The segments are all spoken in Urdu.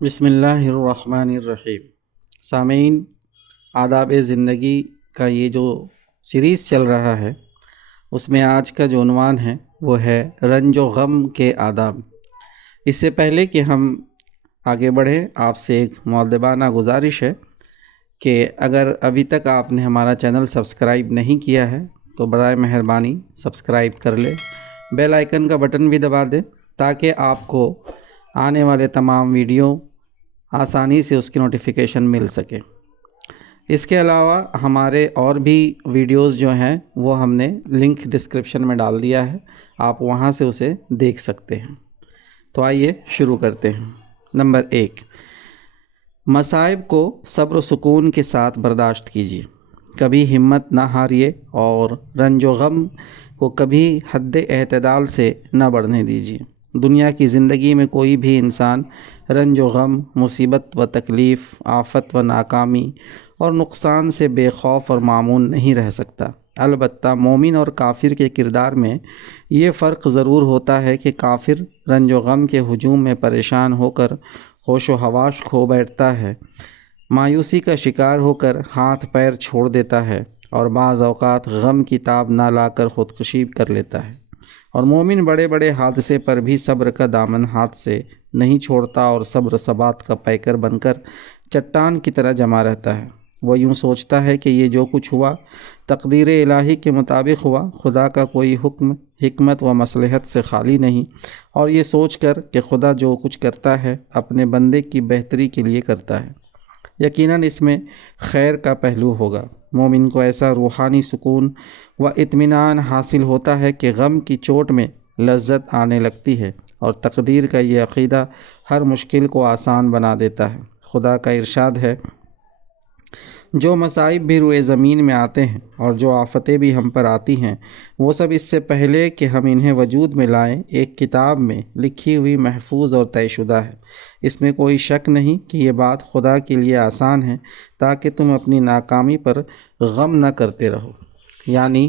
بسم اللہ الرحمن الرحیم۔ سامعین، آداب زندگی کا یہ جو سیریز چل رہا ہے اس میں آج کا جو عنوان ہے وہ ہے رنج و غم کے آداب۔ اس سے پہلے کہ ہم آگے بڑھیں، آپ سے ایک مؤدبانہ گزارش ہے کہ اگر ابھی تک آپ نے ہمارا چینل سبسکرائب نہیں کیا ہے تو برائے مہربانی سبسکرائب کر لیں، بیل آئیکن کا بٹن بھی دبا دیں تاکہ آپ کو آنے والے تمام ویڈیو آسانی سے اس کی نوٹیفیکیشن مل سکے۔ اس کے علاوہ ہمارے اور بھی ویڈیوز جو ہیں وہ ہم نے لنک ڈسکرپشن میں ڈال دیا ہے، آپ وہاں سے اسے دیکھ سکتے ہیں۔ تو آئیے شروع کرتے ہیں۔ نمبر 1، مصائب کو صبر و سکون کے ساتھ برداشت کیجیے، کبھی ہمت نہ ہاریے اور رنج و غم کو کبھی حد اعتدال سے نہ بڑھنے دیجیے۔ دنیا کی زندگی میں کوئی بھی انسان رنج و غم، مصیبت و تکلیف، آفت و ناکامی اور نقصان سے بے خوف اور معمون نہیں رہ سکتا۔ البتہ مومن اور کافر کے کردار میں یہ فرق ضرور ہوتا ہے کہ کافر رنج و غم کے ہجوم میں پریشان ہو کر ہوش و حواس کھو بیٹھتا ہے، مایوسی کا شکار ہو کر ہاتھ پیر چھوڑ دیتا ہے اور بعض اوقات غم کی تاب نہ لا کر خودکشی کر لیتا ہے، اور مومن بڑے بڑے حادثے پر بھی صبر کا دامن ہاتھ سے نہیں چھوڑتا اور صبر ثبات کا پیکر بن کر چٹان کی طرح جمع رہتا ہے۔ وہ یوں سوچتا ہے کہ یہ جو کچھ ہوا تقدیر الہی کے مطابق ہوا، خدا کا کوئی حکم حکمت و مصلحت سے خالی نہیں، اور یہ سوچ کر کہ خدا جو کچھ کرتا ہے اپنے بندے کی بہتری کے لیے کرتا ہے، یقیناً اس میں خیر کا پہلو ہوگا۔ مومن کو ایسا روحانی سکون و اطمینان حاصل ہوتا ہے کہ غم کی چوٹ میں لذت آنے لگتی ہے، اور تقدیر کا یہ عقیدہ ہر مشکل کو آسان بنا دیتا ہے۔ خدا کا ارشاد ہے، جو مصائب بھی روئے زمین میں آتے ہیں اور جو آفتیں بھی ہم پر آتی ہیں، وہ سب اس سے پہلے کہ ہم انہیں وجود میں لائیں ایک کتاب میں لکھی ہوئی محفوظ اور طے شدہ ہے۔ اس میں کوئی شک نہیں کہ یہ بات خدا کے لیے آسان ہے تاکہ تم اپنی ناکامی پر غم نہ کرتے رہو۔ یعنی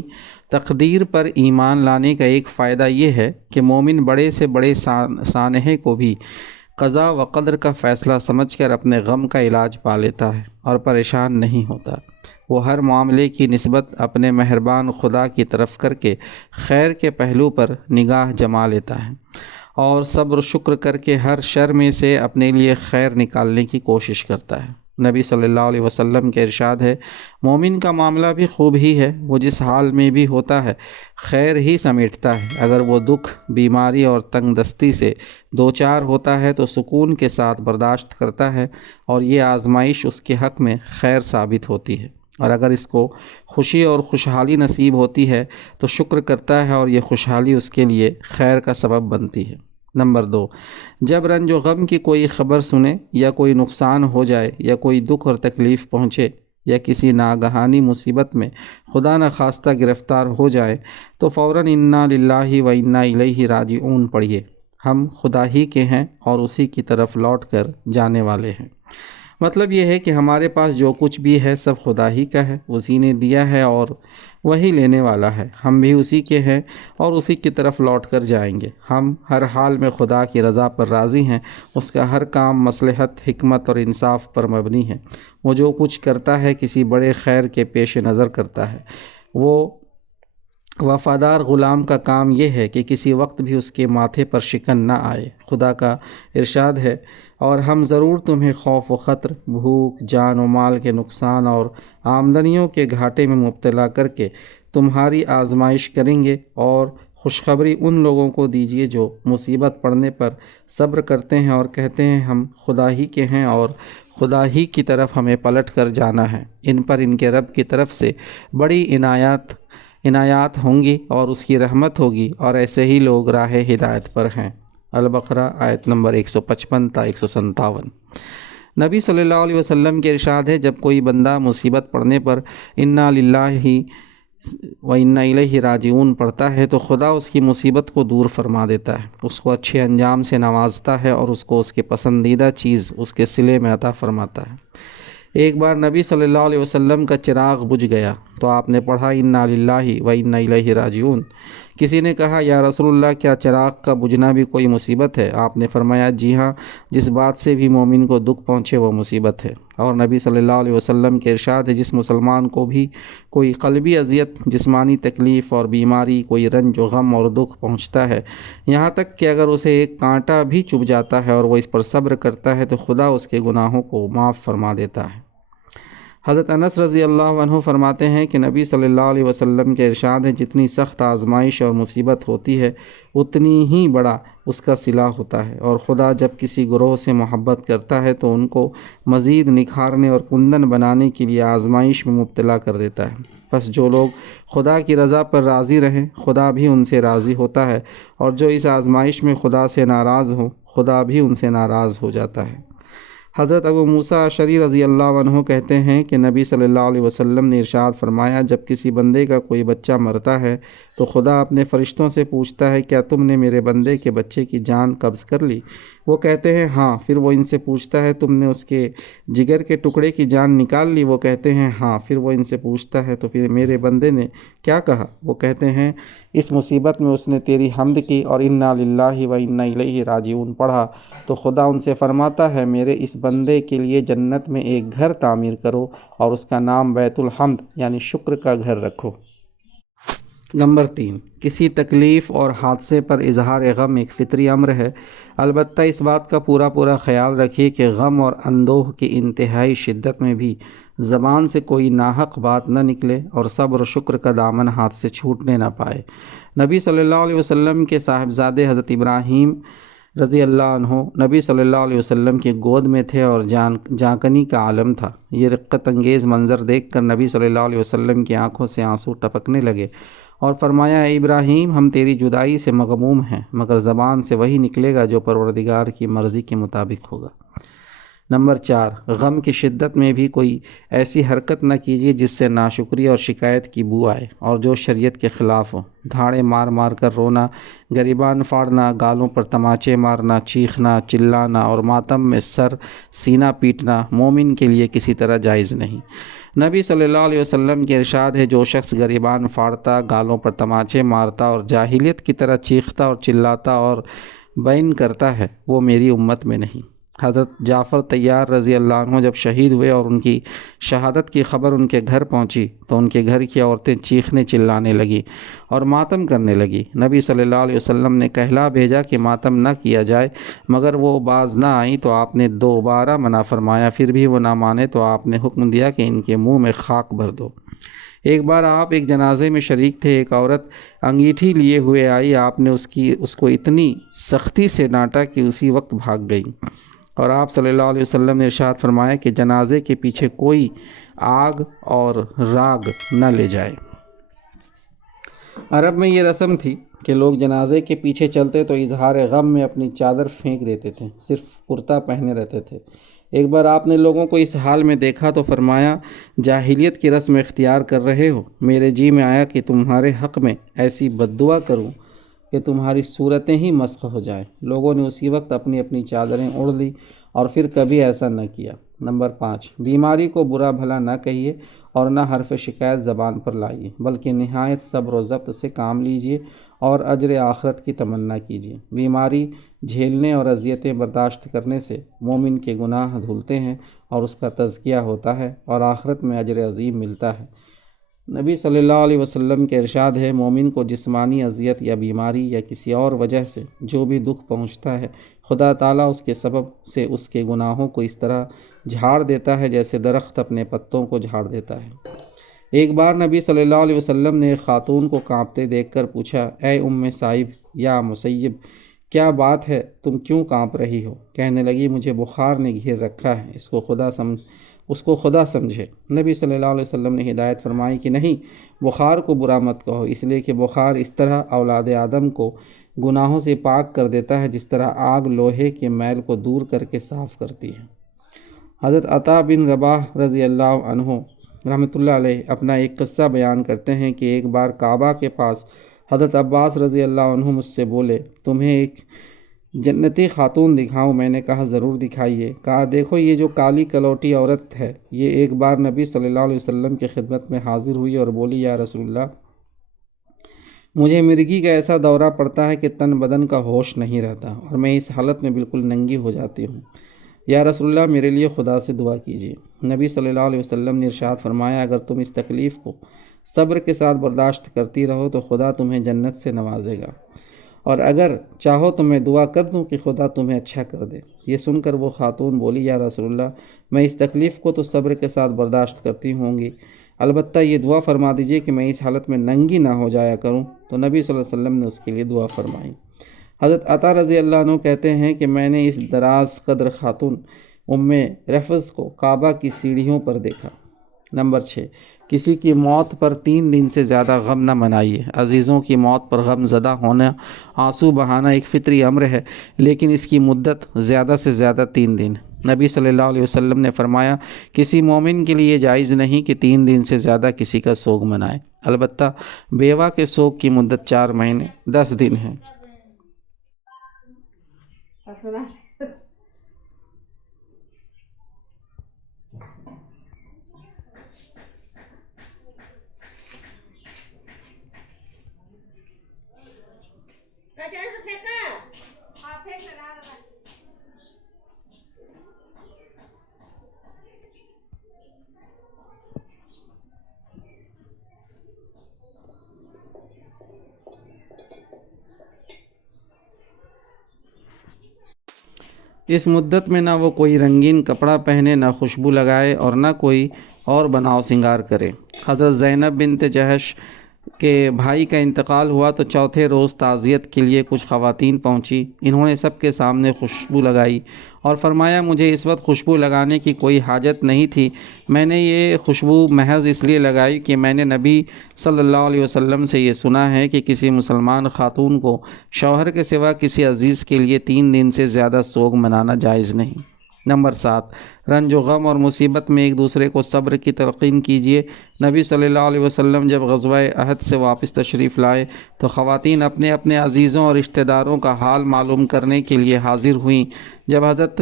تقدیر پر ایمان لانے کا ایک فائدہ یہ ہے کہ مومن بڑے سے بڑے سانحے کو بھی قضا و قدر کا فیصلہ سمجھ کر اپنے غم کا علاج پا لیتا ہے اور پریشان نہیں ہوتا۔ وہ ہر معاملے کی نسبت اپنے مہربان خدا کی طرف کر کے خیر کے پہلو پر نگاہ جما لیتا ہے اور صبر و شکر کر کے ہر شر میں سے اپنے لیے خیر نکالنے کی کوشش کرتا ہے۔ نبی صلی اللہ علیہ وسلم کے ارشاد ہے، مومن کا معاملہ بھی خوب ہی ہے، وہ جس حال میں بھی ہوتا ہے خیر ہی سمیٹتا ہے۔ اگر وہ دکھ، بیماری اور تنگ دستی سے دوچار ہوتا ہے تو سکون کے ساتھ برداشت کرتا ہے، اور یہ آزمائش اس کے حق میں خیر ثابت ہوتی ہے، اور اگر اس کو خوشی اور خوشحالی نصیب ہوتی ہے تو شکر کرتا ہے، اور یہ خوشحالی اس کے لیے خیر کا سبب بنتی ہے۔ نمبر 2، جب رنج و غم کی کوئی خبر سنے یا کوئی نقصان ہو جائے یا کوئی دکھ اور تکلیف پہنچے یا کسی ناگہانی مصیبت میں خدا نخواستہ گرفتار ہو جائے تو فوراً انا للہ و انا الیہ راجعون پڑھیے۔ ہم خدا ہی کے ہیں اور اسی کی طرف لوٹ کر جانے والے ہیں۔ مطلب یہ ہے کہ ہمارے پاس جو کچھ بھی ہے سب خدا ہی کا ہے، اسی نے دیا ہے اور وہی لینے والا ہے، ہم بھی اسی کے ہیں اور اسی کی طرف لوٹ کر جائیں گے۔ ہم ہر حال میں خدا کی رضا پر راضی ہیں، اس کا ہر کام مصلحت، حکمت اور انصاف پر مبنی ہے۔ وہ جو کچھ کرتا ہے کسی بڑے خیر کے پیش نظر کرتا ہے۔ وہ وفادار غلام کا کام یہ ہے کہ کسی وقت بھی اس کے ماتھے پر شکن نہ آئے۔ خدا کا ارشاد ہے، اور ہم ضرور تمہیں خوف و خطر، بھوک، جان و مال کے نقصان اور آمدنیوں کے گھاٹے میں مبتلا کر کے تمہاری آزمائش کریں گے، اور خوشخبری ان لوگوں کو دیجیے جو مصیبت پڑنے پر صبر کرتے ہیں اور کہتے ہیں ہم خدا ہی کے ہیں اور خدا ہی کی طرف ہمیں پلٹ کر جانا ہے۔ ان پر ان کے رب کی طرف سے بڑی عنایات ہوں گی اور اس کی رحمت ہوگی، اور ایسے ہی لوگ راہ ہدایت پر ہیں۔ البقرہ آیت نمبر 155 تا 157۔ نبی صلی اللہ علیہ وسلم کے ارشاد ہے، جب کوئی بندہ مصیبت پڑنے پر انا للہ و انا الیہ راجعون پڑھتا ہے تو خدا اس کی مصیبت کو دور فرما دیتا ہے، اس کو اچھے انجام سے نوازتا ہے اور اس کو اس کے پسندیدہ چیز اس کے صلے میں عطا فرماتا ہے۔ ایک بار نبی صلی اللہ علیہ وسلم کا چراغ بجھ گیا تو آپ نے پڑھا انا للہ و انا الیہ راجعون۔ کسی نے کہا یا رسول اللہ کیا چراغ کا بجھنا بھی کوئی مصیبت ہے؟ آپ نے فرمایا جی ہاں، جس بات سے بھی مومن کو دکھ پہنچے وہ مصیبت ہے۔ اور نبی صلی اللہ علیہ وسلم کے ارشاد ہے جس مسلمان کو بھی کوئی قلبی اذیت، جسمانی تکلیف اور بیماری، کوئی رنج و غم اور دکھ پہنچتا ہے، یہاں تک کہ اگر اسے ایک کانٹا بھی چبھ جاتا ہے اور وہ اس پر صبر کرتا ہے تو خدا اس کے گناہوں کو معاف فرما دیتا ہے۔ حضرت انس رضی اللہ عنہ فرماتے ہیں کہ نبی صلی اللہ علیہ وسلم کے ارشاد ہے جتنی سخت آزمائش اور مصیبت ہوتی ہے اتنی ہی بڑا اس کا صلہ ہوتا ہے، اور خدا جب کسی گروہ سے محبت کرتا ہے تو ان کو مزید نکھارنے اور کندن بنانے کے لیے آزمائش میں مبتلا کر دیتا ہے۔ بس جو لوگ خدا کی رضا پر راضی رہیں خدا بھی ان سے راضی ہوتا ہے، اور جو اس آزمائش میں خدا سے ناراض ہوں خدا بھی ان سے ناراض ہو جاتا ہے۔ حضرت ابو موسیٰ اشعری رضی اللہ عنہ کہتے ہیں کہ نبی صلی اللہ علیہ وسلم نے ارشاد فرمایا جب کسی بندے کا کوئی بچہ مرتا ہے تو خدا اپنے فرشتوں سے پوچھتا ہے کیا تم نے میرے بندے کے بچے کی جان قبض کر لی؟ وہ کہتے ہیں ہاں۔ پھر وہ ان سے پوچھتا ہے تم نے اس کے جگر کے ٹکڑے کی جان نکال لی؟ وہ کہتے ہیں ہاں۔ پھر وہ ان سے پوچھتا ہے تو پھر میرے بندے نے کیا کہا؟ وہ کہتے ہیں اس مصیبت میں اس نے تیری حمد کی اور انا للہ و انا الیہ راجعون پڑھا، تو خدا ان سے فرماتا ہے میرے اس بندے کے لیے جنت میں ایک گھر تعمیر کرو اور اس کا نام بیت الحمد یعنی شکر کا گھر رکھو۔ نمبر 3، کسی تکلیف اور حادثے پر اظہار غم ایک فطری امر ہے، البتہ اس بات کا پورا خیال رکھیے کہ غم اور اندوہ کی انتہائی شدت میں بھی زبان سے کوئی ناحق بات نہ نکلے اور صبر و شکر کا دامن ہاتھ سے چھوٹنے نہ پائے۔ نبی صلی اللہ علیہ وسلم کے صاحبزادے حضرت ابراہیم رضی اللہ عنہ نبی صلی اللہ علیہ وسلم کی گود میں تھے اور جانکنی کا عالم تھا۔ یہ رقت انگیز منظر دیکھ کر نبی صلی اللہ علیہ وسلم کی آنکھوں سے آنسو ٹپکنے لگے اور فرمایا اے ابراہیم ہم تیری جدائی سے مغموم ہیں، مگر زبان سے وہی نکلے گا جو پروردگار کی مرضی کے مطابق ہوگا۔ نمبر 4، غم کی شدت میں بھی کوئی ایسی حرکت نہ کیجیے جس سے ناشکری اور شکایت کی بو آئے اور جو شریعت کے خلاف ہو۔ دھاڑے مار مار کر رونا، گریبان پھاڑنا، گالوں پر تماچے مارنا، چیخنا، چلانا اور ماتم میں سر سینہ پیٹنا مومن کے لیے کسی طرح جائز نہیں۔ نبی صلی اللہ علیہ وسلم کے ارشاد ہے جو شخص گریبان پھاڑتا، گالوں پر تماچے مارتا اور جاہلیت کی طرح چیختا اور چلاتا اور بین کرتا ہے وہ میری امت میں نہیں۔ حضرت جعفر طیار رضی اللہ عنہ جب شہید ہوئے اور ان کی شہادت کی خبر ان کے گھر پہنچی تو ان کے گھر کی عورتیں چیخنے چلانے لگی اور ماتم کرنے لگی۔ نبی صلی اللہ علیہ وسلم نے کہلا بھیجا کہ ماتم نہ کیا جائے، مگر وہ باز نہ آئیں تو آپ نے دوبارہ منع فرمایا، پھر بھی وہ نہ مانے تو آپ نے حکم دیا کہ ان کے منہ میں خاک بھر دو۔ ایک بار آپ ایک جنازے میں شریک تھے، ایک عورت انگیٹھی لیے ہوئے آئی، آپ نے اس کو اتنی سختی سے ڈانٹا کہ اسی وقت بھاگ گئی، اور آپ صلی اللہ علیہ وسلم نے ارشاد فرمایا کہ جنازے کے پیچھے کوئی آگ اور راگ نہ لے جائے۔ عرب میں یہ رسم تھی کہ لوگ جنازے کے پیچھے چلتے تو اظہار غم میں اپنی چادر پھینک دیتے تھے، صرف کرتا پہنے رہتے تھے۔ ایک بار آپ نے لوگوں کو اس حال میں دیکھا تو فرمایا جاہلیت کی رسم اختیار کر رہے ہو، میرے جی میں آیا کہ تمہارے حق میں ایسی بددعا کروں کہ تمہاری صورتیں ہی مسخ ہو جائیں۔ لوگوں نے اسی وقت اپنی اپنی چادریں اوڑھ لی اور پھر کبھی ایسا نہ کیا۔ نمبر 5، بیماری کو برا بھلا نہ کہیے اور نہ حرف شکایت زبان پر لائیے، بلکہ نہایت صبر و ضبط سے کام لیجیے اور اجر آخرت کی تمنا کیجیے۔ بیماری جھیلنے اور اذیتیں برداشت کرنے سے مومن کے گناہ دھلتے ہیں اور اس کا تزکیہ ہوتا ہے اور آخرت میں اجر عظیم ملتا ہے۔ نبی صلی اللہ علیہ وسلم کے ارشاد ہے مومن کو جسمانی اذیت یا بیماری یا کسی اور وجہ سے جو بھی دکھ پہنچتا ہے خدا تعالیٰ اس کے سبب سے اس کے گناہوں کو اس طرح جھاڑ دیتا ہے جیسے درخت اپنے پتوں کو جھاڑ دیتا ہے۔ ایک بار نبی صلی اللہ علیہ وسلم نے ایک خاتون کو کانپتے دیکھ کر پوچھا اے ام سائب یا مسیب کیا بات ہے، تم کیوں کانپ رہی ہو؟ کہنے لگی مجھے بخار نے گھیر رکھا ہے، اس کو خدا سمجھے۔ نبی صلی اللہ علیہ وسلم نے ہدایت فرمائی کہ نہیں، بخار کو برا مت کہو، اس لیے کہ بخار اس طرح اولاد آدم کو گناہوں سے پاک کر دیتا ہے جس طرح آگ لوہے کے میل کو دور کر کے صاف کرتی ہے۔ حضرت عطا بن رباح رضی اللہ عنہ رحمۃ اللہ علیہ اپنا ایک قصہ بیان کرتے ہیں کہ ایک بار کعبہ کے پاس حضرت عباس رضی اللہ عنہ مجھ سے بولے تمہیں ایک جنتی خاتون دکھاؤں؟ میں نے کہا ضرور دکھائیے۔ کہا دیکھو یہ جو کالی کلوٹی عورت ہے، یہ ایک بار نبی صلی اللہ علیہ وسلم کی خدمت میں حاضر ہوئی اور بولی یا رسول اللہ، مجھے مرگی کا ایسا دورہ پڑتا ہے کہ تن بدن کا ہوش نہیں رہتا اور میں اس حالت میں بالکل ننگی ہو جاتی ہوں، یا رسول اللہ میرے لیے خدا سے دعا کیجیے۔ نبی صلی اللہ علیہ وسلم نے ارشاد فرمایا اگر تم اس تکلیف کو صبر کے ساتھ برداشت کرتی رہو تو خدا تمہیں جنت سے نوازے گا، اور اگر چاہو تو میں دعا کر دوں کہ خدا تمہیں اچھا کر دے۔ یہ سن کر وہ خاتون بولی یا رسول اللہ میں اس تکلیف کو تو صبر کے ساتھ برداشت کرتی ہوں گی، البتہ یہ دعا فرما دیجئے کہ میں اس حالت میں ننگی نہ ہو جایا کروں۔ تو نبی صلی اللہ علیہ وسلم نے اس کے لیے دعا فرمائی۔ حضرت عطا رضی اللہ عنہ کہتے ہیں کہ میں نے اس دراز قدر خاتون ام رفض کو کعبہ کی سیڑھیوں پر دیکھا۔ نمبر 6، کسی کی موت پر 3 دن سے زیادہ غم نہ منائیے۔ عزیزوں کی موت پر غم زدہ ہونا، آنسو بہانا ایک فطری امر ہے، لیکن اس کی مدت زیادہ سے زیادہ 3 دن۔ نبی صلی اللہ علیہ وسلم نے فرمایا کسی مومن کے لیے جائز نہیں کہ 3 دن سے زیادہ کسی کا سوگ منائے، البتہ بیوہ کے سوگ کی مدت 4 مہینے 10 دن ہے۔ اس مدت میں نہ وہ کوئی رنگین کپڑا پہنے، نہ خوشبو لگائے اور نہ کوئی اور بناؤ سنگار کرے۔ حضرت زینب بنت جہش کے بھائی کا انتقال ہوا تو چوتھے روز تعزیت کے لیے کچھ خواتین پہنچی۔ انہوں نے سب کے سامنے خوشبو لگائی اور فرمایا مجھے اس وقت خوشبو لگانے کی کوئی حاجت نہیں تھی، میں نے یہ خوشبو محض اس لیے لگائی کہ میں نے نبی صلی اللہ علیہ وسلم سے یہ سنا ہے کہ کسی مسلمان خاتون کو شوہر کے سوا کسی عزیز کے لیے 3 دن سے زیادہ سوگ منانا جائز نہیں۔ نمبر 7، رنج و غم اور مصیبت میں ایک دوسرے کو صبر کی تلقین کیجیے۔ نبی صلی اللہ علیہ وسلم جب غزوہ احد سے واپس تشریف لائے تو خواتین اپنے اپنے عزیزوں اور رشتہ داروں کا حال معلوم کرنے کے لیے حاضر ہوئیں۔ جب حضرت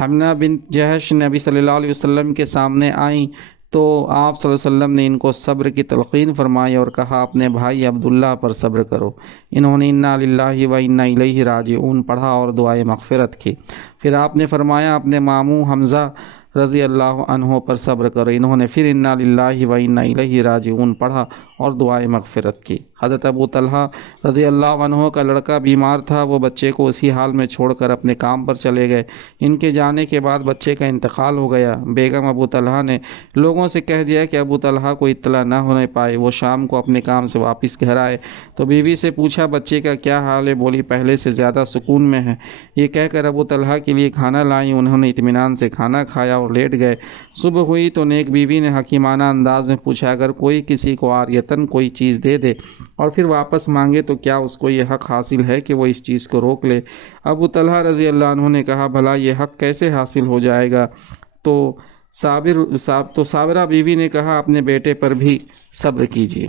حمنہ بنت جہش نبی صلی اللہ علیہ وسلم کے سامنے آئیں تو آپ صلی اللہ علیہ وسلم نے ان کو صبر کی تلقین فرمائی اور کہا اپنے بھائی عبداللہ پر صبر کرو۔ انہوں نے انا للہ و انا الیہ راجعون پڑھا اور دعائے مغفرت کی۔ پھر آپ نے فرمایا اپنے ماموں حمزہ رضی اللہ عنہ پر صبر کرو۔ انہوں نے پھر انا للہ و انا الیہ راجعون پڑھا اور دعائے مغفرت کی۔ حضرت ابو طلحہ رضی اللہ عنہ کا لڑکا بیمار تھا، وہ بچے کو اسی حال میں چھوڑ کر اپنے کام پر چلے گئے۔ ان کے جانے کے بعد بچے کا انتقال ہو گیا۔ بیگم ابو طلحہ نے لوگوں سے کہہ دیا کہ ابو طلحہ کو اطلاع نہ ہونے پائے، وہ شام کو اپنے کام سے واپس گھر آئے تو بیوی سے پوچھا بچے کا کیا حال ہے؟ بولی پہلے سے زیادہ سکون میں ہے۔ یہ کہہ کر ابو طلحہ کے لیے کھانا لائیں، انہوں نے اطمینان سے کھانا کھایا اور لیٹ گئے۔ صبح ہوئی تو نیک بیوی نے حکیمانہ انداز میں پوچھا اگر کوئی کسی کو عاریتاً کوئی چیز دے دے اور پھر واپس مانگے تو کیا اس کو یہ حق حاصل ہے کہ وہ اس چیز کو روک لے؟ ابو طلحہ رضی اللہ عنہ نے کہا بھلا یہ حق کیسے حاصل ہو جائے گا؟ تو صابرہ بیوی نے کہا اپنے بیٹے پر بھی صبر کیجیے۔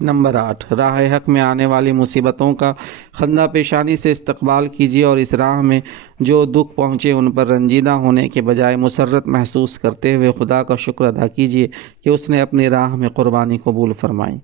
نمبر 8، راہ حق میں آنے والی مصیبتوں کا خندہ پیشانی سے استقبال کیجیے اور اس راہ میں جو دکھ پہنچے ان پر رنجیدہ ہونے کے بجائے مسرت محسوس کرتے ہوئے خدا کا شکر ادا کیجیے کہ اس نے اپنی راہ میں قربانی قبول فرمائی۔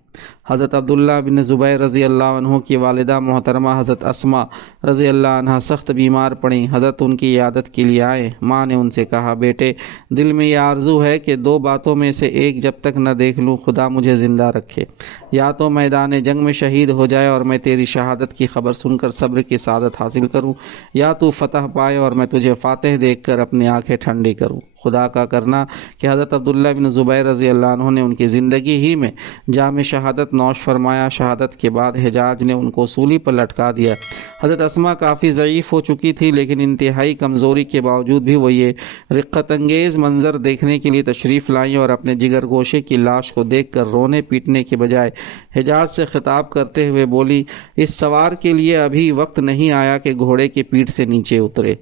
حضرت عبداللہ بن زبیر رضی اللہ عنہ کی والدہ محترمہ حضرت اسماء رضی اللہ عنہ سخت بیمار پڑیں۔ حضرت ان کی عیادت کے لیے آئے۔ ماں نے ان سے کہا بیٹے دل میں یہ آرزو ہے کہ 2 باتوں میں سے ایک جب تک نہ دیکھ لوں خدا مجھے زندہ رکھے، یا تو میدان جنگ میں شہید ہو جائے اور میں تیری شہادت کی خبر سن کر صبر کی سعادت حاصل کروں، یا تو فتح پائے اور میں تجھے فاتح دیکھ کر اپنی آنکھیں ٹھنڈی کروں۔ خدا کا کرنا کہ حضرت عبداللہ بن زبیر رضی اللہ عنہ نے ان کی زندگی ہی میں جام شہادت نوش فرمایا۔ شہادت کے بعد حجاج نے ان کو سولی پر لٹکا دیا۔ حضرت اسماء کافی ضعیف ہو چکی تھی، لیکن انتہائی کمزوری کے باوجود بھی وہ یہ رقت انگیز منظر دیکھنے کے لیے تشریف لائیں اور اپنے جگر گوشے کی لاش کو دیکھ کر رونے پیٹنے کے بجائے حجاج سے خطاب کرتے ہوئے بولی اس سوار کے لیے ابھی وقت نہیں آیا کہ گھوڑے کی پیٹھ سے نیچے اترے۔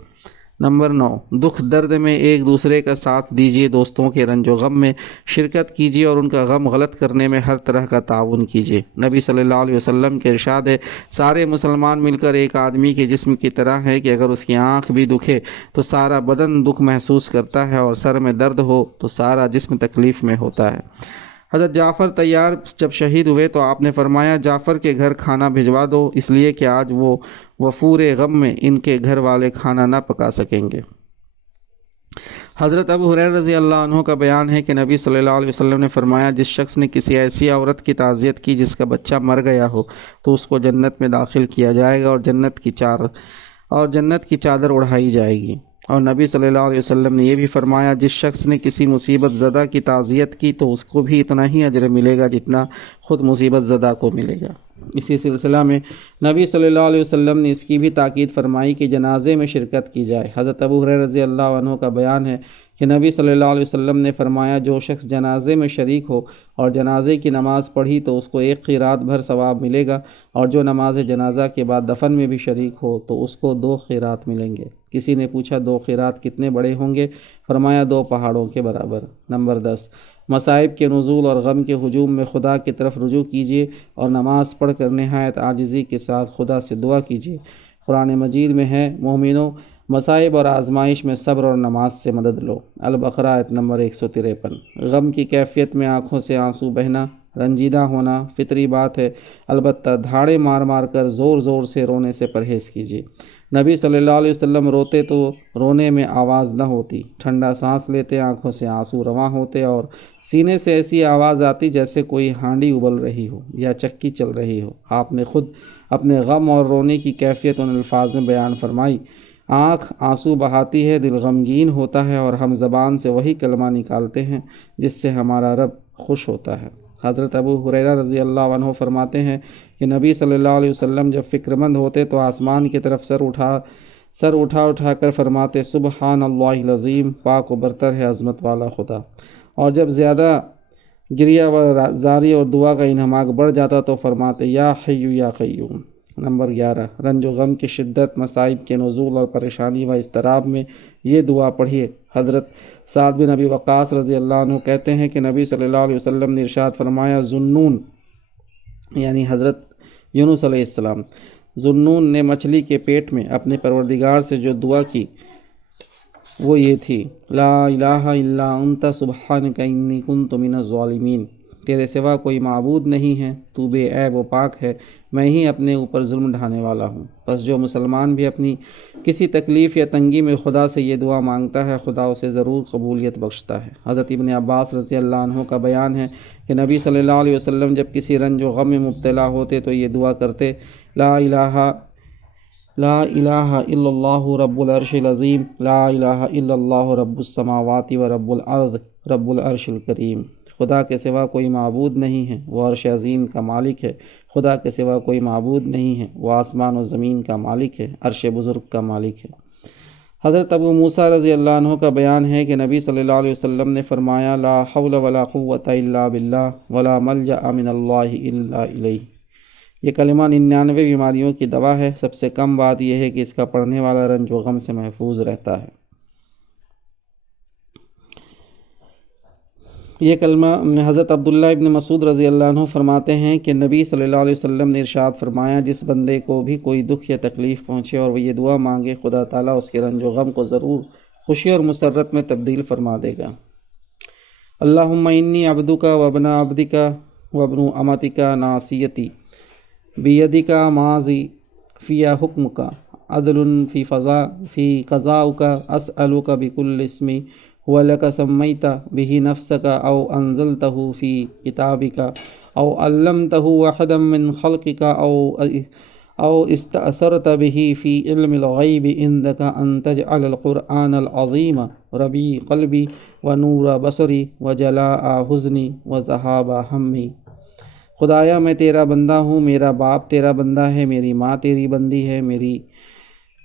نمبر 9، دکھ درد میں ایک دوسرے کا ساتھ دیجیے، دوستوں کے رنج و غم میں شرکت کیجیے اور ان کا غم غلط کرنے میں ہر طرح کا تعاون کیجیے۔ نبی صلی اللہ علیہ وسلم کے ارشاد ہے، سارے مسلمان مل کر ایک آدمی کے جسم کی طرح ہے کہ اگر اس کی آنکھ بھی دکھے تو سارا بدن دکھ محسوس کرتا ہے، اور سر میں درد ہو تو سارا جسم تکلیف میں ہوتا ہے۔ حضرت جعفر طیار جب شہید ہوئے تو آپ نے فرمایا، جعفر کے گھر کھانا بھجوا دو، اس لیے کہ آج وہ وفور غم میں ان کے گھر والے کھانا نہ پکا سکیں گے۔ حضرت ابو ہریرہ رضی اللہ عنہ کا بیان ہے کہ نبی صلی اللہ علیہ وسلم نے فرمایا، جس شخص نے کسی ایسی عورت کی تعزیت کی جس کا بچہ مر گیا ہو تو اس کو جنت میں داخل کیا جائے گا اور جنت کی چادر اڑھائی جائے گی۔ اور نبی صلی اللہ علیہ وسلم نے یہ بھی فرمایا، جس شخص نے کسی مصیبت زدہ کی تعزیت کی تو اس کو بھی اتنا ہی اجر ملے گا جتنا خود مصیبت زدہ کو ملے گا۔ اسی سلسلہ میں نبی صلی اللہ علیہ وسلم نے اس کی بھی تاکید فرمائی کہ جنازے میں شرکت کی جائے۔ حضرت ابو ہریرہ رضی اللہ عنہ کا بیان ہے کہ نبی صلی اللہ علیہ وسلم نے فرمایا، جو شخص جنازے میں شریک ہو اور جنازے کی نماز پڑھی تو اس کو 1 قیراط بھر ثواب ملے گا، اور جو نماز جنازہ کے بعد دفن میں بھی شریک ہو تو اس کو 2 قیراط ملیں گے۔ کسی نے پوچھا 2 قیراط کتنے بڑے ہوں گے؟ فرمایا 2 پہاڑوں کے برابر۔ نمبر 10، مصائب کے نزول اور غم کے ہجوم میں خدا کی طرف رجوع کیجیے اور نماز پڑھ کر نہایت عاجزی کے ساتھ خدا سے دعا کیجیے۔ قرآن مجید میں ہے، مومنوں مصائب اور آزمائش میں صبر اور نماز سے مدد لو۔ البقرہ آیت نمبر 153۔ غم کی کیفیت میں آنکھوں سے آنسو بہنا، رنجیدہ ہونا فطری بات ہے، البتہ دھاڑے مار مار کر زور زور سے رونے سے پرہیز کیجیے۔ نبی صلی اللہ علیہ وسلم روتے تو رونے میں آواز نہ ہوتی، ٹھنڈا سانس لیتے، آنکھوں سے آنسو رواں ہوتے اور سینے سے ایسی آواز آتی جیسے کوئی ہانڈی ابل رہی ہو یا چکی چل رہی ہو۔ آپ نے خود اپنے غم اور رونے کی کیفیت ان الفاظ میں بیان فرمائی، آنکھ آنسو بہاتی ہے، دل غمگین ہوتا ہے اور ہم زبان سے وہی کلمہ نکالتے ہیں جس سے ہمارا رب خوش ہوتا ہے۔ حضرت ابو ہریرہ رضی اللہ عنہ فرماتے ہیں کہ نبی صلی اللہ علیہ وسلم جب فکر مند ہوتے تو آسمان کی طرف سر اٹھا کر فرماتے، سبحان اللہ العظیم، پاک و برتر ہے عظمت والا خدا۔ اور جب زیادہ گریہ و زاری اور دعا کا انہماک بڑھ جاتا تو فرماتے، یا حی یا قیوم۔ نمبر 11، رنج و غم کی شدت، مصائب کے نزول اور پریشانی و اضطراب میں یہ دعا پڑھیے۔ حضرت سعد بن ابی وقاص رضی اللہ عنہ کہتے ہیں کہ نبی صلی اللہ علیہ وسلم نے ارشاد فرمایا، ذوالنون یعنی حضرت یونس علیہ السلام، ذوالنون نے مچھلی کے پیٹ میں اپنے پروردگار سے جو دعا کی وہ یہ تھی، لا الہ الا انت سبحانک انی کنت من الظالمین، تیرے سوا کوئی معبود نہیں ہے، تو بے عیب و پاک ہے، میں ہی اپنے اوپر ظلم ڈھانے والا ہوں۔ بس جو مسلمان بھی اپنی کسی تکلیف یا تنگی میں خدا سے یہ دعا مانگتا ہے، خدا اسے ضرور قبولیت بخشتا ہے۔ حضرت ابن عباس رضی اللہ عنہ کا بیان ہے کہ نبی صلی اللہ علیہ وسلم جب کسی رنج و غم میں مبتلا ہوتے تو یہ دعا کرتے، لا الہ الا اللہ رب العرش العظیم، لا الہ الا اللہ رب السماوات و رب الارض رب العرش الکریم۔ خدا کے سوا کوئی معبود نہیں ہے، وہ عرش عظیم کا مالک ہے۔ خدا کے سوا کوئی معبود نہیں ہے، وہ آسمان و زمین کا مالک ہے، عرش بزرگ کا مالک ہے۔ حضرت ابو موسیٰ رضی اللہ عنہ کا بیان ہے کہ نبی صلی اللہ علیہ وسلم نے فرمایا، لا حول ولا قوة الا باللہ ولا ملجأ من اللہ الا الیہ۔ یہ کلمہ 99 بیماریوں کی دوا ہے۔ سب سے کم بات یہ ہے کہ اس کا پڑھنے والا رنج و غم سے محفوظ رہتا ہے۔ یہ کلمہ حضرت عبداللہ ابن مسعود رضی اللہ عنہ فرماتے ہیں کہ نبی صلی اللہ علیہ وسلم نے ارشاد فرمایا، جس بندے کو بھی کوئی دکھ یا تکلیف پہنچے اور وہ یہ دعا مانگے، خدا تعالیٰ اس کے رنج و غم کو ضرور خوشی اور مسرت میں تبدیل فرما دے گا۔ اللہم انی عبدک و ابن عبدک و ابن امتک ناصیتی بیدک ماضی فی حکمک عدل فی قضاؤک اسألک بکل اسم هو لك سميت به نفسك أو أنزلته في كتابك أو علمته أحدا من خلقك أو استأثرت به في علم الغيب عندك أن تجعل القرآن العظيم ربيع قلبي ونور بصري وجلاء حزني وذهاب همي۔ خدایا میں تیرا بندہ ہوں، میرا باپ تیرا بندہ ہے، میری ماں تیری بندی ہے، میری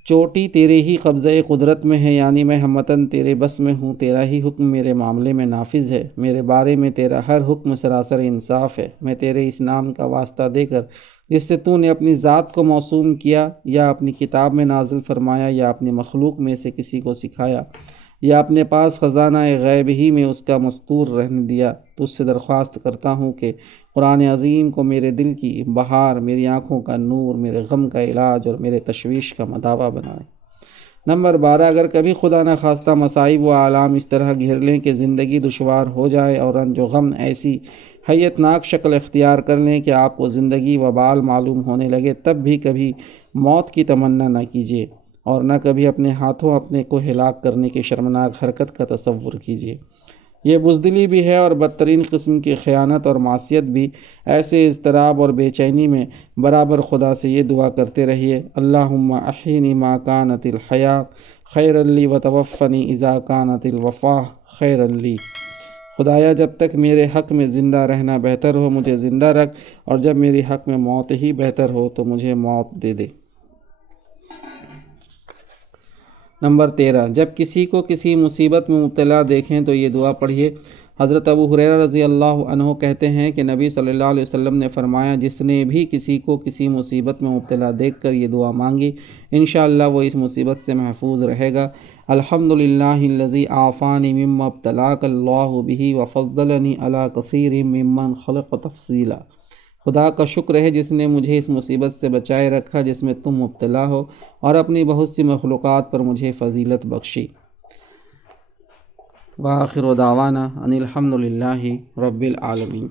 چوٹی تیرے ہی قبضہ قدرت میں ہے، یعنی میں ہمتاً تیرے بس میں ہوں، تیرا ہی حکم میرے معاملے میں نافذ ہے، میرے بارے میں تیرا ہر حکم سراسر انصاف ہے۔ میں تیرے اس نام کا واسطہ دے کر جس سے تو نے اپنی ذات کو موسوم کیا، یا اپنی کتاب میں نازل فرمایا، یا اپنی مخلوق میں سے کسی کو سکھایا، یا اپنے پاس خزانہ غیب ہی میں اس کا مستور رہنے دیا، تو اس سے درخواست کرتا ہوں کہ قرآن عظیم کو میرے دل کی بہار، میری آنکھوں کا نور، میرے غم کا علاج اور میرے تشویش کا مداوا بنائے۔ نمبر 12، اگر کبھی خدا نخواستہ مصائب و آلام اس طرح گھیر لیں کہ زندگی دشوار ہو جائے اور رنج و غم ایسی حیتناک شکل اختیار کر لیں کہ آپ کو زندگی وبال معلوم ہونے لگے، تب بھی کبھی موت کی تمنا نہ کیجیے، اور نہ کبھی اپنے ہاتھوں اپنے کو ہلاک کرنے کی شرمناک حرکت کا تصور کیجیے۔ یہ بزدلی بھی ہے اور بدترین قسم کی خیانت اور معصیت بھی۔ ایسے اضطراب اور بے چینی میں برابر خدا سے یہ دعا کرتے رہیے، اللہم احینی ما کانت الحیاۃ خیرا لی وتوفنی اذا کانت الوفاۃ خیرا لی۔ خدایا جب تک میرے حق میں زندہ رہنا بہتر ہو مجھے زندہ رکھ، اور جب میری حق میں موت ہی بہتر ہو تو مجھے موت دے دے۔ نمبر 13، جب کسی کو کسی مصیبت میں مبتلا دیکھیں تو یہ دعا پڑھیے۔ حضرت ابو ہریرہ رضی اللہ عنہ کہتے ہیں کہ نبی صلی اللہ علیہ وسلم نے فرمایا، جس نے بھی کسی کو کسی مصیبت میں مبتلا دیکھ کر یہ دعا مانگی، انشاءاللہ وہ اس مصیبت سے محفوظ رہے گا۔ الحمدللہ الذی عافانی مما ابتلاک اللہ بہ وفضلنی علی کثیر ممن خلق تفضیلا۔ خدا کا شکر ہے جس نے مجھے اس مصیبت سے بچائے رکھا جس میں تم مبتلا ہو، اور اپنی بہت سی مخلوقات پر مجھے فضیلت بخشی۔ وآخر دعوانا ان الحمدللہ رب العالمین۔